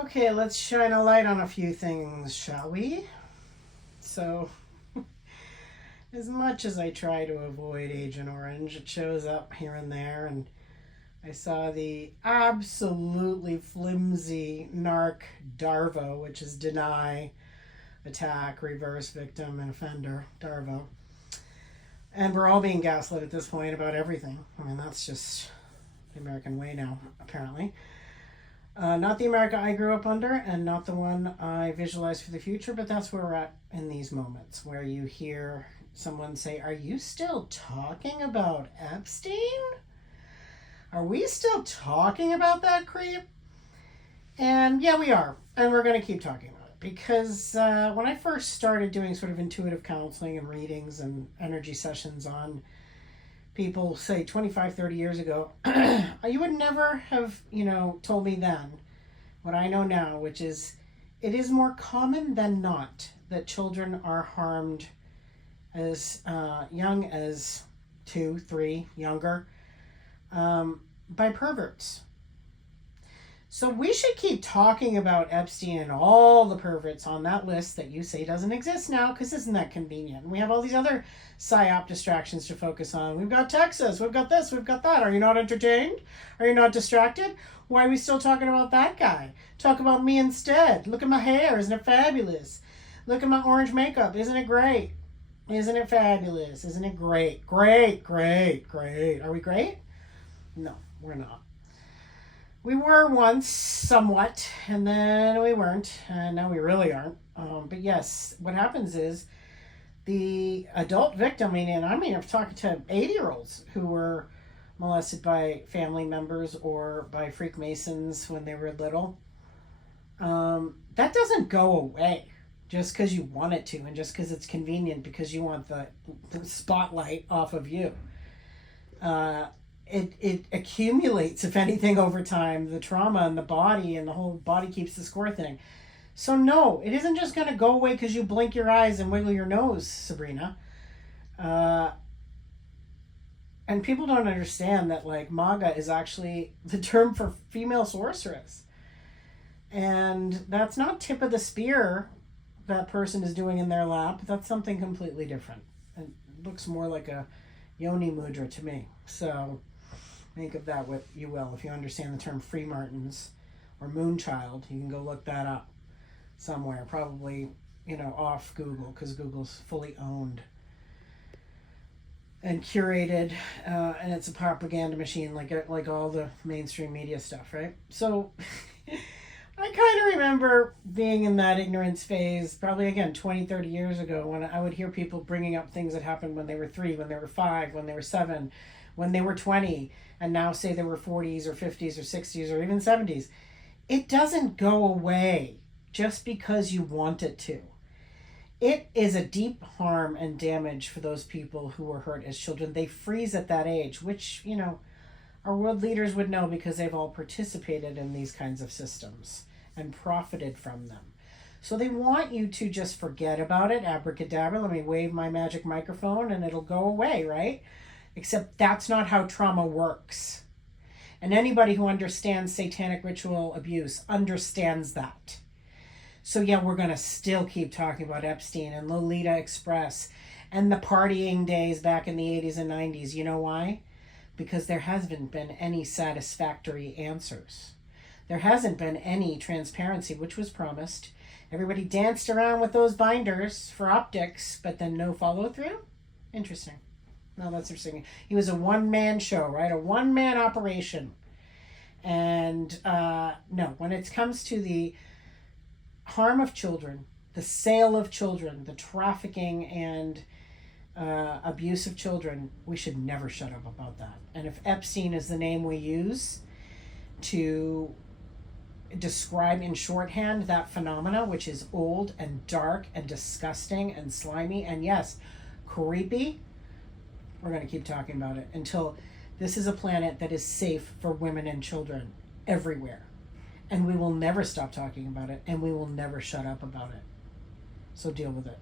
Okay, let's shine a light on a few things, shall we? So, as much as I try to avoid Agent Orange, it shows up here and there, and I saw the absolutely flimsy narc Darvo, which is deny, attack, reverse, victim, and offender, Darvo. And we're all being gaslit at this point about everything. I mean, that's just the American way now, apparently. Not the America I grew up under, and not the one I visualize for the future, but that's where we're at in these moments, where you hear someone say, "Are you still talking about Epstein? Are we still talking about that creep?" And yeah, we are. And we're going to keep talking about it. Because when I first started doing sort of intuitive counseling and readings and energy sessions on people, say 25, 30 years ago, you would never have, told me then what I know now, which is it is more common than not that children are harmed as young as 2, 3, younger, by perverts. So we should keep talking about Epstein and all the perverts on that list that you say doesn't exist now, because isn't that convenient? We have all these other psyop distractions to focus on. We've got Texas, we've got this, we've got that. Are you not entertained? Are you not distracted? Why are we still talking about that guy? Talk about me instead. Look at my hair, isn't it fabulous? Look at my orange makeup, isn't it great? Isn't it fabulous? Isn't it great? Great, great, great. Are we great? No, we're not. We were once somewhat, and then we weren't, and now we really aren't. But yes, what happens is the adult victim, I've talked to 80-year-olds who were molested by family members or by Freakmasons when they were little. That doesn't go away just because you want it to, and just because it's convenient, because you want the spotlight off of you. It accumulates, if anything, over time, the trauma in the body, and the whole body keeps the score thing. So no, it isn't just going to go away because you blink your eyes and wiggle your nose, Sabrina. And people don't understand that, like, MAGA is actually the term for female sorceress. And that's not tip of the spear that person is doing in their lap. That's something completely different. It looks more like a yoni mudra to me. So think of that what you will. If you understand the term free martins or moonchild, you can go look that up somewhere, probably off Google, because Google's fully owned and curated, and it's a propaganda machine like all the mainstream media stuff, right? So I kind of remember being in that ignorance phase, probably again 20, 30 years ago, when I would hear people bringing up things that happened when they were 3, when they were 5, when they were 7, when they were 20, and now say they were 40s or 50s or 60s or even 70s. It doesn't go away just because you want it to. It is a deep harm and damage for those people who were hurt as children. They freeze at that age, which, our world leaders would know because they've all participated in these kinds of systems and profited from them. So they want you to just forget about it. Abracadabra, let me wave my magic microphone and it'll go away, right? Except that's not how trauma works. And anybody who understands satanic ritual abuse understands that. So yeah, we're going to still keep talking about Epstein and Lolita Express and the partying days back in the 80s and 90s. You know why? Because there hasn't been any satisfactory answers. There hasn't been any transparency, which was promised. Everybody danced around with those binders for optics, but then no follow-through? Interesting. No, that's interesting. He was a one-man show, right? A one-man operation. And no, when it comes to the harm of children, the sale of children, the trafficking and abuse of children, we should never shut up about that. And if Epstein is the name we use to describe in shorthand that phenomena, which is old and dark and disgusting and slimy and yes, creepy, we're going to keep talking about it until this is a planet that is safe for women and children everywhere. And we will never stop talking about it, and we will never shut up about it. So deal with it.